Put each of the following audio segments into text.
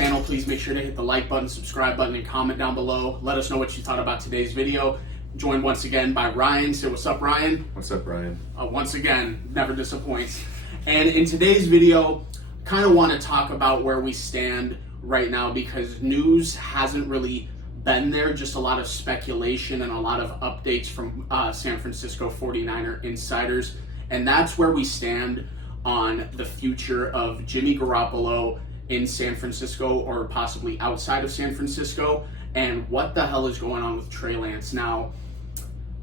channel, please make sure to hit the like button, subscribe button, and comment down below. Let us know what you thought about today's video. Joined once again by Ryan. Say what's up, Ryan. What's up, Ryan? Once again, never disappoints. And in today's video, kind of want to talk about where we stand right now because news hasn't really been there, just a lot of speculation and a lot of updates from San Francisco 49er insiders. And that's where we stand on the future of Jimmy Garoppolo in San Francisco or possibly outside of San Francisco, and what the hell is going on with Trey Lance. Now,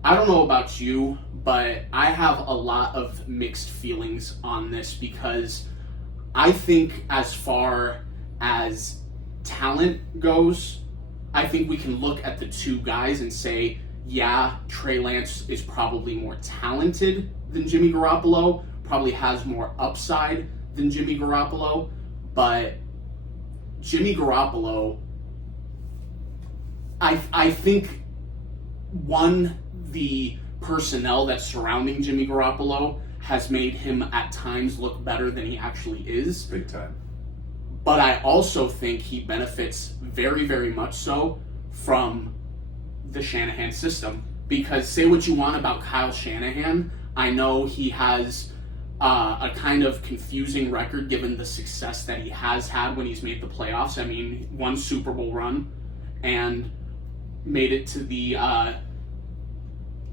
I don't know about you, but I have a lot of mixed feelings on this because I think as far as talent goes, I think we can look at the two guys and say, yeah, Trey Lance is probably more talented than Jimmy Garoppolo, probably has more upside than Jimmy Garoppolo, but Jimmy Garoppolo, I think, the personnel that's surrounding Jimmy Garoppolo has made him at times look better than he actually is. Big time. But I also think he benefits very, very much so from the Shanahan system. Because say what you want about Kyle Shanahan, I know he has a kind of confusing record given the success that he has had when he's made the playoffs. I mean, one Super Bowl run and made it to the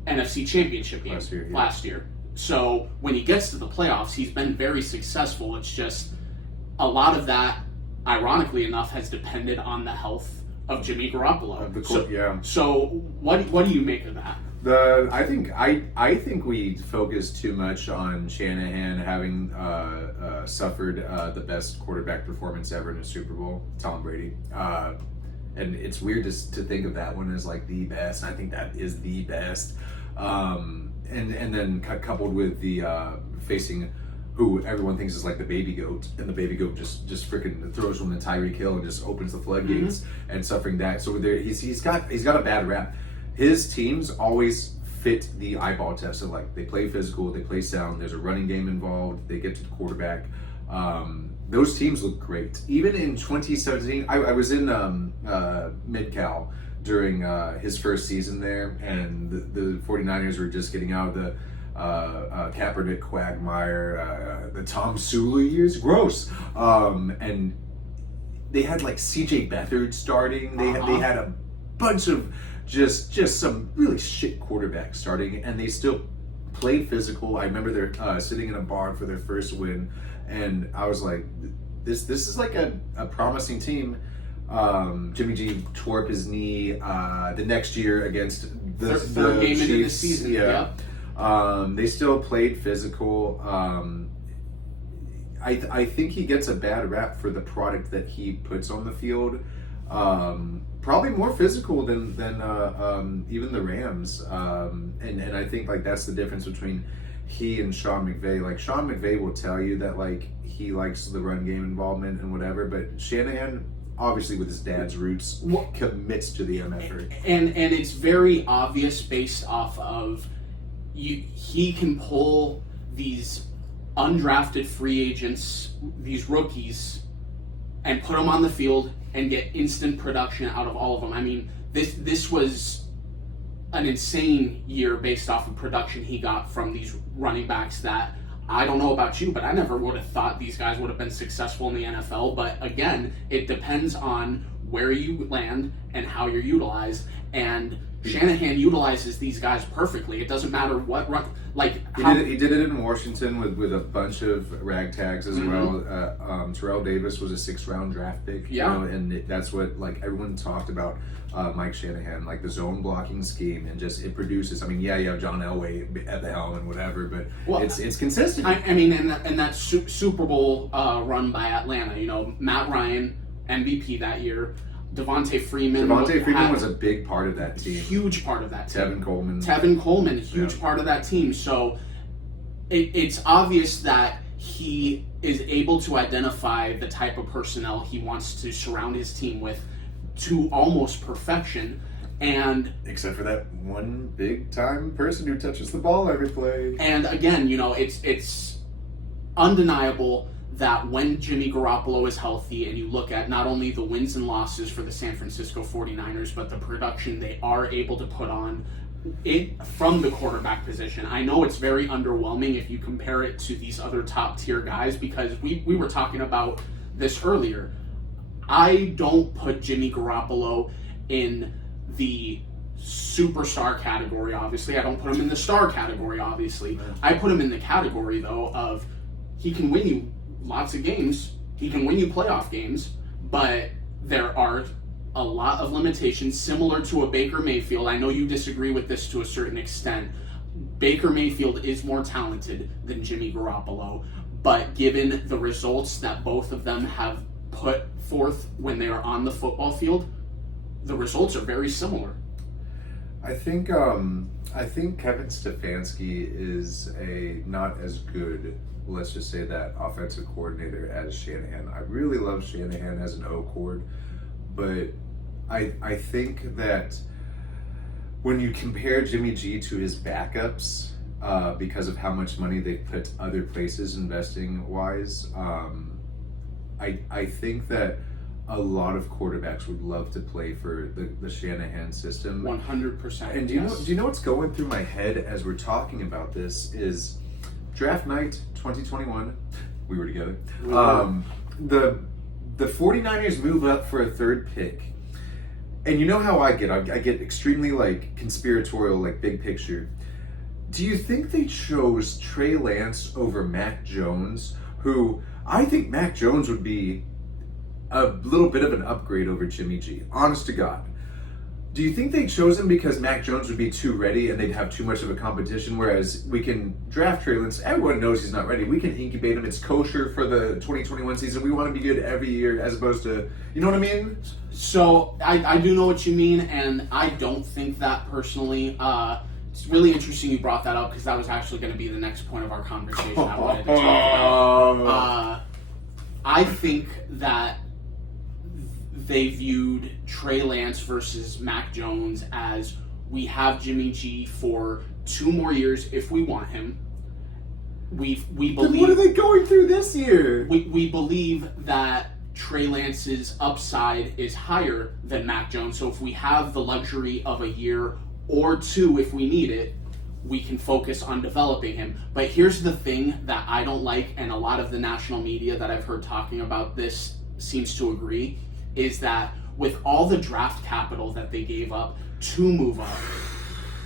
NFC Championship game last year. So when he gets to the playoffs, he's been very successful. It's just a lot of that, ironically enough, has depended on the health of Jimmy Garoppolo. So what do you make of that? I think we focus too much on Shanahan having suffered the best quarterback performance ever in a Super Bowl, Tom Brady, and it's weird to think of that one as like the best. And I think that is the best, and then coupled with the facing who everyone thinks is like the baby goat, and the baby goat just freaking throws from the Tyreek Hill and just opens the floodgates, and suffering that. So there, he's got a bad rap. His teams always fit the eyeball test of like they play physical, they play sound, there's a running game involved, they get to the quarterback. Those teams look great. Even in 2017, I was in Mid-Cal during his first season there, and the 49ers were just getting out of the Kaepernick quagmire, the Tom Sula years, gross. And they had like CJ Beathard starting. They had a bunch of just some really shit quarterbacks starting, and they still played physical. I remember they're sitting in a bar for their first win, and I was like, this is like a promising team. Jimmy G tore up his knee the next year against the third game Chiefs. into the season. Yeah. They still played physical. I think he gets a bad rap for the product that he puts on the field. Probably more physical than even the Rams. And I think like that's the difference between he and Sean McVay. Like Sean McVay will tell you that like he likes the run game involvement and whatever, but Shanahan, obviously with his dad's roots, commits to the MFR. And it's very obvious based off of he can pull these undrafted free agents, these rookies, and put them on the field and get instant production out of all of them. I mean, this was an insane year based off of production he got from these running backs that I don't know about you, but I never would have thought these guys would have been successful in the NFL. But again, it depends on where you land and how you're utilized. And Shanahan utilizes these guys perfectly. It doesn't matter what run. Like he did it in Washington with a bunch of ragtags as well. Terrell Davis was a 6th round draft pick. Yeah, and that's what like everyone talked about. Mike Shanahan, like the zone blocking scheme, and just it produces. I mean, yeah, you have John Elway at the helm and whatever, but it's consistent. I mean, and that Super Bowl run by Atlanta. You know, Matt Ryan, MVP that year. Devontae Freeman was a big part of that team. Huge part of that team. Tevin Coleman, huge part of that team. So it's obvious that he is able to identify the type of personnel he wants to surround his team with to almost perfection. And except for that one big time person who touches the ball every play. And again, you know, it's undeniable that when Jimmy Garoppolo is healthy and you look at not only the wins and losses for the San Francisco 49ers, but the production they are able to put on it from the quarterback position. I know it's very underwhelming if you compare it to these other top tier guys, because we were talking about this earlier. I don't put Jimmy Garoppolo in the superstar category, obviously. I don't put him in the star category, obviously. I put him in the category, though, of he can win you lots of games. He can win you playoff games, but there are a lot of limitations similar to a Baker Mayfield. I know you disagree with this to a certain extent. Baker Mayfield is more talented than Jimmy Garoppolo, but given the results that both of them have put forth when they are on the football field, the results are very similar. I think Kevin Stefanski is a not as good, let's just say that, offensive coordinator as Shanahan. I really love Shanahan as an O-cord, but I think that when you compare Jimmy G to his backups, because of how much money they put other places investing wise, I think that a lot of quarterbacks would love to play for the Shanahan system. 100%. And do you know what's going through my head as we're talking about this is draft night 2021. We were together. The 49ers move up for a third pick. And you know how I get. I get extremely conspiratorial, big picture. Do you think they chose Trey Lance over Mac Jones, who I think Mac Jones would be a little bit of an upgrade over Jimmy G, honest to God? Do you think they chose him because Mac Jones would be too ready and they'd have too much of a competition, whereas we can draft Trey Lance, everyone knows he's not ready, we can incubate him, it's kosher for the 2021 season, we want to be good every year as opposed to, you know what I mean? So, I do know what you mean, and I don't think that personally. It's really interesting you brought that up, because that was actually going to be the next point of our conversation I wanted to talk about. I think that they viewed Trey Lance versus Mac Jones as, we have Jimmy G for 2 more years if we want him. We believe. Then what are they going through this year? We believe that Trey Lance's upside is higher than Mac Jones. So if we have the luxury of a year or 2, if we need it, we can focus on developing him. But here's the thing that I don't like, and a lot of the national media that I've heard talking about this seems to agree, is that with all the draft capital that they gave up to move up,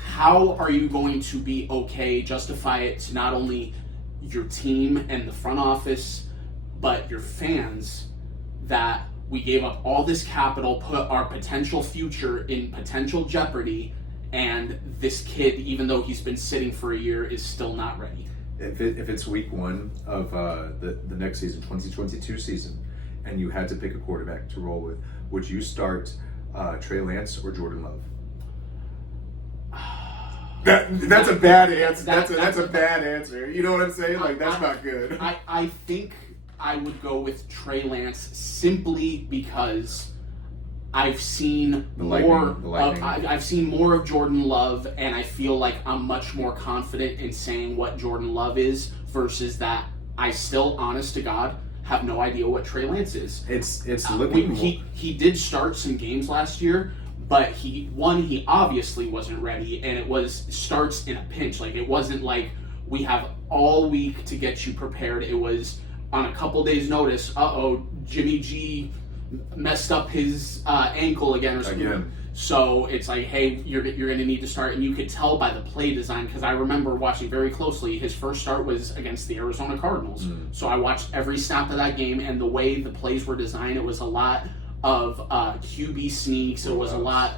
how are you going to be okay, justify it to not only your team and the front office, but your fans, that we gave up all this capital, put our potential future in potential jeopardy, and this kid, even though he's been sitting for a year, is still not ready? If it's week 1 of the next season, 2022 season, and you had to pick a quarterback to roll with, would you start Trey Lance or Jordan Love? That's a bad answer. That's a bad answer. You know what I'm saying? That's not good. I think I would go with Trey Lance simply because I've seen I've seen more of Jordan Love, and I feel like I'm much more confident in saying what Jordan Love is versus that I still, honest to God, have no idea what Trey Lance is. It's looking. He did start some games last year, but he obviously wasn't ready, and it was starts in a pinch. It wasn't like we have all week to get you prepared. It was on a couple days' notice. Jimmy G messed up his ankle again or something. Again. So it's like, hey, you're going to need to start. And you could tell by the play design, because I remember watching very closely. His first start was against the Arizona Cardinals. So I watched every snap of that game, and the way the plays were designed, it was a lot of QB sneaks. It was a lot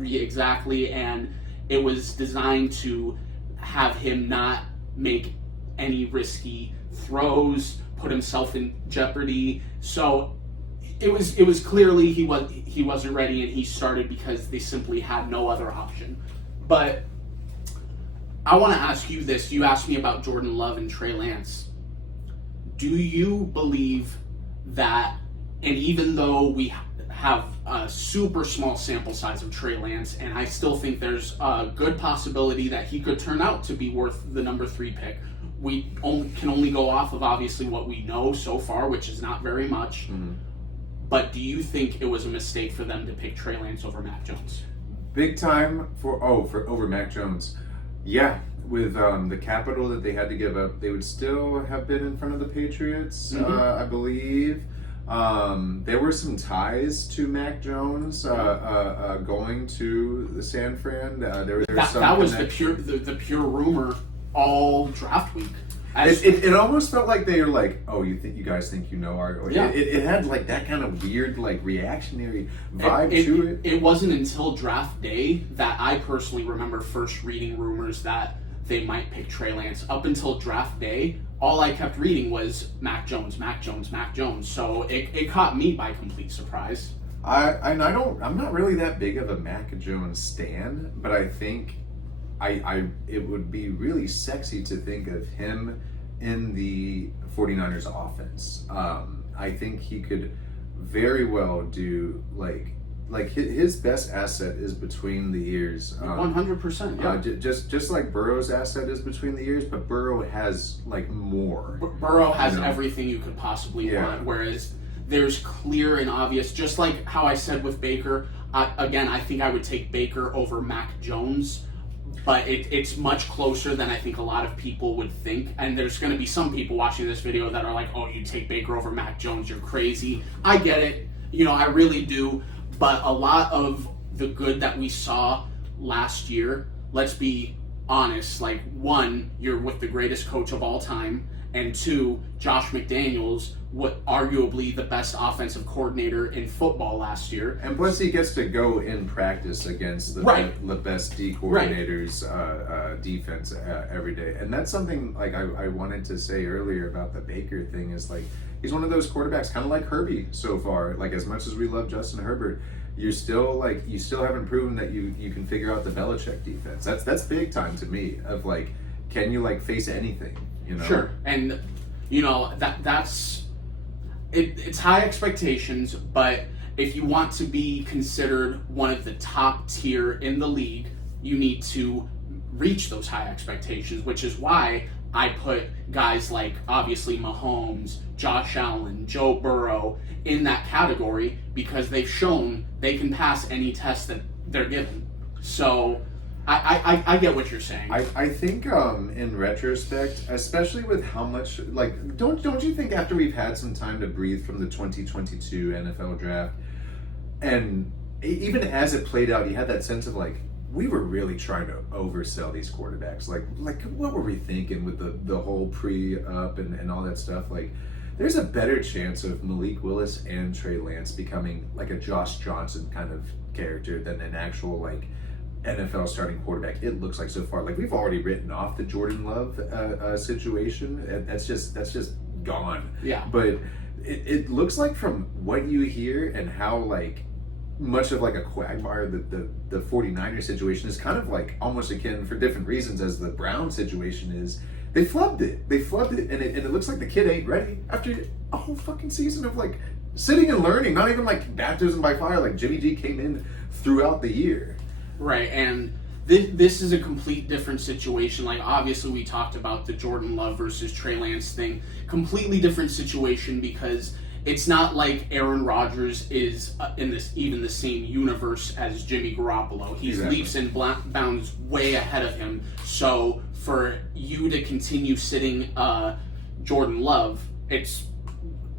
exactly, and it was designed to have him not make any risky throws, put himself in jeopardy. So it was clearly he wasn't ready, and he started because they simply had no other option. But I want to ask you this. You asked me about Jordan Love and Trey Lance. Do you believe that, and even though we have a super small sample size of Trey Lance, and I still think there's a good possibility that he could turn out to be worth the number 3 pick, we can only go off of obviously what we know so far, which is not very much. Mm-hmm. But do you think it was a mistake for them to pick Trey Lance over Mac Jones? Big time for over Mac Jones. Yeah, with the capital that they had to give up, they would still have been in front of the Patriots, I believe. There were some ties to Mac Jones going to the San Fran. That was the pure rumor all draft week. It almost felt like they were like, oh, you guys think you know our... Yeah. It had like that kind of weird like reactionary vibe to it. It wasn't until draft day that I personally remember first reading rumors that they might pick Trey Lance. Up until draft day, all I kept reading was Mac Jones, Mac Jones, Mac Jones. So it caught me by complete surprise. I'm not really that big of a Mac Jones stan, but I think it would be really sexy to think of him in the 49ers offense. I think he could very well do like his best asset is between the ears. 100%. Yeah. Just like Burrow's asset is between the ears, but Burrow has like more. Burrow has everything you could possibly want, whereas there's clear and obvious, just like how I said with Baker. I think I would take Baker over Mac Jones. But it's much closer than I think a lot of people would think. And there's going to be some people watching this video that are like, oh, you take Baker over Mac Jones, you're crazy. I get it. I really do. But a lot of the good that we saw last year, let's be honest, like, one, you're with the greatest coach of all time. And two, Josh McDaniels, arguably the best offensive coordinator in football last year. And plus he gets to go in practice against the best D coordinators defense every day. And that's something like I wanted to say earlier about the Baker thing is like, he's one of those quarterbacks kind of like Herbie so far. Like as much as we love Justin Herbert, you still haven't proven that you can figure out the Belichick defense. That's big time to me of like, can you like face anything? Sure. And that's it's high expectations, but if you want to be considered one of the top tier in the league, you need to reach those high expectations, which is why I put guys like obviously Mahomes, Josh Allen, Joe Burrow in that category because they've shown they can pass any test that they're given. So I get what you're saying. I think in retrospect, especially with how much like don't you think after we've had some time to breathe from the 2022 NFL draft, and even as it played out, you had that sense of like we were really trying to oversell these quarterbacks. Like what were we thinking with the whole pre-up and all that stuff? Like there's a better chance of Malik Willis and Trey Lance becoming like a Josh Johnson kind of character than an actual like NFL starting quarterback. It looks like so far. Like we've already written off the Jordan Love situation. That's just gone. Yeah. But it looks like from what you hear and how like much of like a quagmire the 49ers situation is kind of like almost akin for different reasons as the Brown situation is. They flubbed it. And it looks like the kid ain't ready after a whole fucking season of like sitting and learning. Not even like baptism by fire. Like Jimmy G came in throughout the year. Right, and this is a complete different situation. Like, obviously, we talked about the Jordan Love versus Trey Lance thing. Completely different situation because it's not like Aaron Rodgers is in even the same universe as Jimmy Garoppolo. He's leaps and bounds way ahead of him. So, for you to continue sitting Jordan Love, it's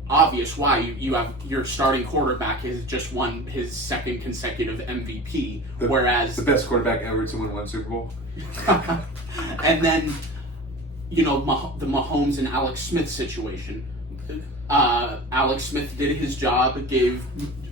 obvious why you have your starting quarterback has just won his second consecutive MVP, whereas the best quarterback ever to win one Super Bowl. And then the Mahomes and Alex Smith situation. Alex Smith did his job, gave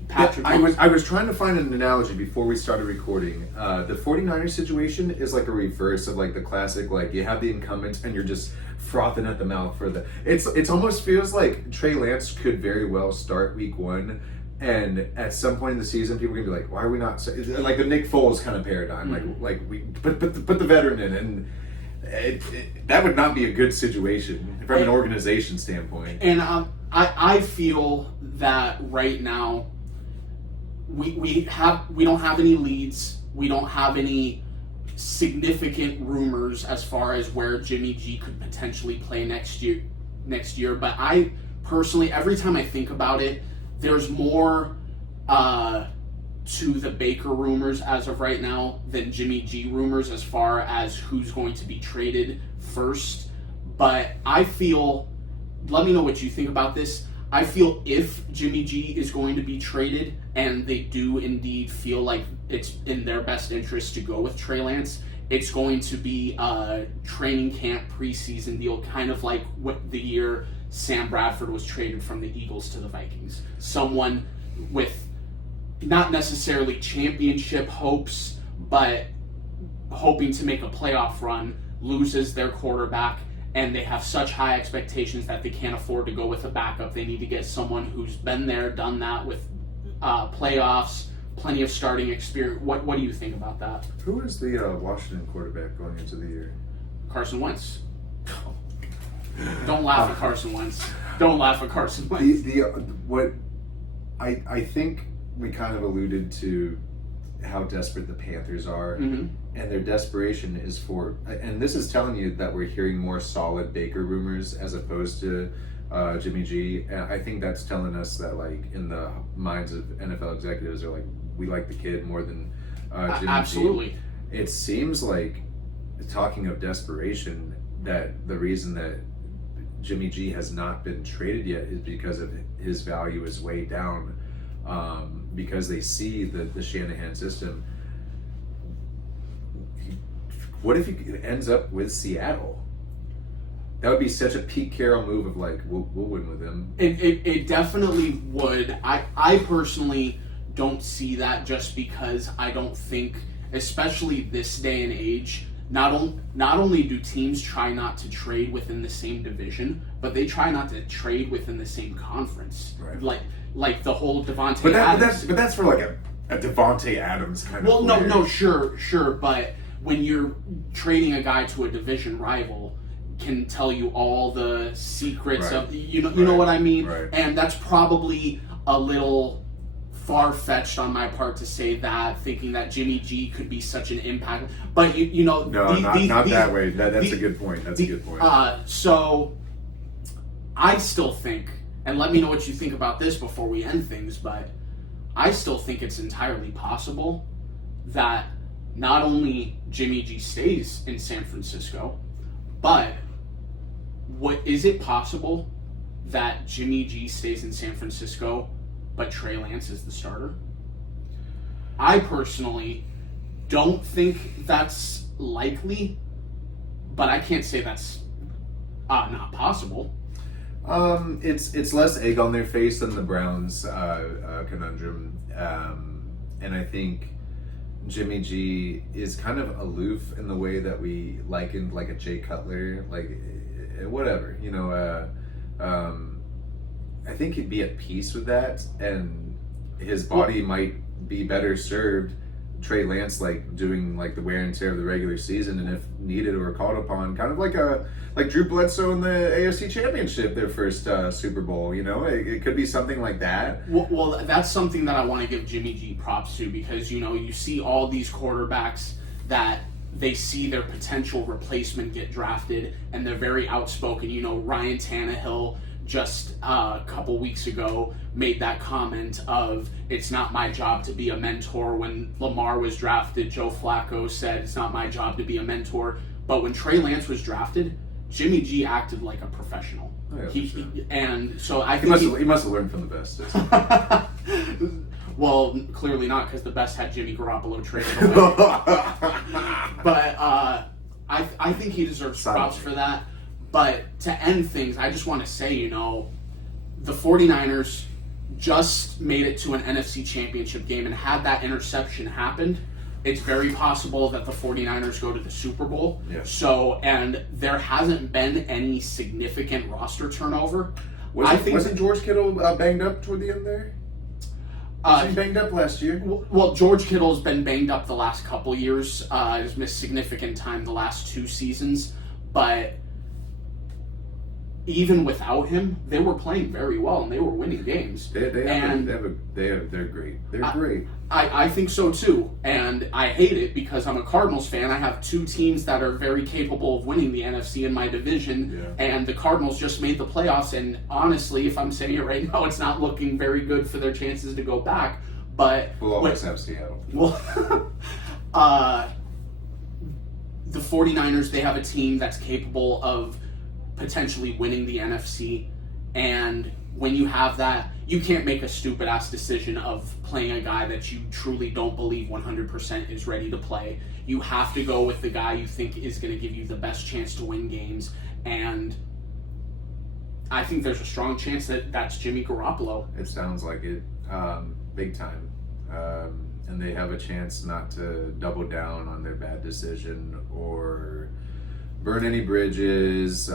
Patrick. I was trying to find an analogy before we started recording. The 49ers situation is like a reverse of like the classic, like you have the incumbents and you're just frothing at the mouth for the. It's almost feels like Trey Lance could very well start week one, and at some point in the season, people are gonna be like, "Why are we not?" Like the Nick Foles kind of paradigm, like we put the veteran in, and that would not be a good situation from an organization standpoint. And I feel that right now we don't have any leads, we don't have any significant rumors as far as where Jimmy G could potentially play next year. But I personally, every time I think about it, there's more to the Baker rumors as of right now than Jimmy G rumors as far as who's going to be traded first. But I feel, let me know what you think about this. I feel if Jimmy G is going to be traded and they do indeed feel like it's in their best interest to go with Trey Lance, it's going to be a training camp preseason deal, kind of like what the year Sam Bradford was traded from the Eagles to the Vikings. Someone with not necessarily championship hopes, but hoping to make a playoff run, loses their quarterback, and they have such high expectations that they can't afford to go with a backup. They need to get someone who's been there, done that with playoffs, plenty of starting experience. What do you think about that? Who is the Washington quarterback going into the year? Carson Wentz. Don't laugh at Carson Wentz. Don't laugh at Carson Wentz. What I think we kind of alluded to how desperate the Panthers are, and their desperation is for, and this is telling you that we're hearing more solid Baker rumors as opposed to Jimmy G. And I think that's telling us that, like, in the minds of NFL executives, are like, we like the kid more than Jimmy Absolutely. G. It seems like, talking of desperation, that the reason that Jimmy G has not been traded yet is because of his value is way down, because they see the Shanahan system. What if he ends up with Seattle? That would be such a Pete Carroll move of, like, we'll win with him. It definitely would. I personally don't see that, just because I don't think, especially this day and age, not only do teams try not to trade within the same division, but they try not to trade within the same conference. Right. Like the whole Devontae Adams. But that's for, like, a Devontae Adams kind of player. No, sure, but when you're trading a guy to a division rival, can tell you all the secrets of, you know what I mean? Right. And that's probably a little far-fetched on my part to say that, thinking that Jimmy G could be such an impact. But No, not that way. That's a good point. That's a good point. So I still think, and let me know what you think about this before we end things, but I still think it's entirely possible that not only Jimmy G stays in San Francisco, but is it possible that Jimmy G stays in San Francisco, but Trey Lance is the starter? I personally don't think that's likely, but I can't say that's not possible. It's less egg on their face than the Browns conundrum, and I think Jimmy G is kind of aloof in the way that we likened, like, a Jay Cutler, like, whatever, I think he'd be at peace with that, and his body might be better served Trey Lance, like, doing, like, the wear and tear of the regular season, and if needed or called upon, kind of like Drew Bledsoe in the AFC Championship, their first Super Bowl. It could be something like that. Well, that's something that I want to give Jimmy G props to, because you see all these quarterbacks that they see their potential replacement get drafted, and they're very outspoken. Ryan Tannehill just a couple weeks ago made that comment of, it's not my job to be a mentor. When Lamar was drafted, Joe Flacco said, it's not my job to be a mentor. But when Trey Lance was drafted, Jimmy G acted like a professional. Oh, yeah, and so I think he must have learned from the best. Well, clearly not, because the best had Jimmy Garoppolo traded away. But I think he deserves props for that. But to end things, I just want to say, the 49ers just made it to an NFC Championship game, and had that interception happened, it's very possible that the 49ers go to the Super Bowl. Yeah. So, and there hasn't been any significant roster turnover. Wasn't George Kittle banged up toward the end there? Was he banged up last year? Well, George Kittle's been banged up the last couple years. He's missed significant time the last 2 seasons. But even without him, they were playing very well and they were winning games. They're great. They're great. I think so too, and I hate it because I'm a Cardinals fan. I have two teams that are very capable of winning the NFC in my division, and the Cardinals just made the playoffs, and honestly, if I'm saying it right now, it's not looking very good for their chances to go back, but... We'll always have Seattle. Well, the 49ers, they have a team that's capable of potentially winning the NFC, and when you have that, you can't make a stupid-ass decision of playing a guy that you truly don't believe 100% is ready to play. You have to go with the guy you think is going to give you the best chance to win games, and I think there's a strong chance that that's Jimmy Garoppolo. It sounds like it, big time. And they have a chance not to double down on their bad decision or burn any bridges.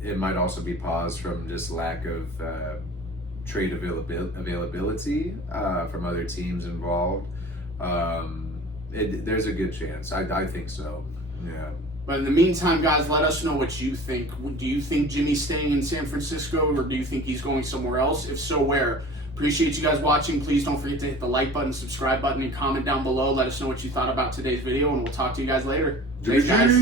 It might also be paused from just lack of trade availability from other teams involved. There's a good chance. I think so. Yeah. But in the meantime, guys, let us know what you think. Do you think Jimmy's staying in San Francisco, or do you think he's going somewhere else? If so, where? Appreciate you guys watching. Please don't forget to hit the like button, subscribe button, and comment down below. Let us know what you thought about today's video, and we'll talk to you guys later. Thanks, guys.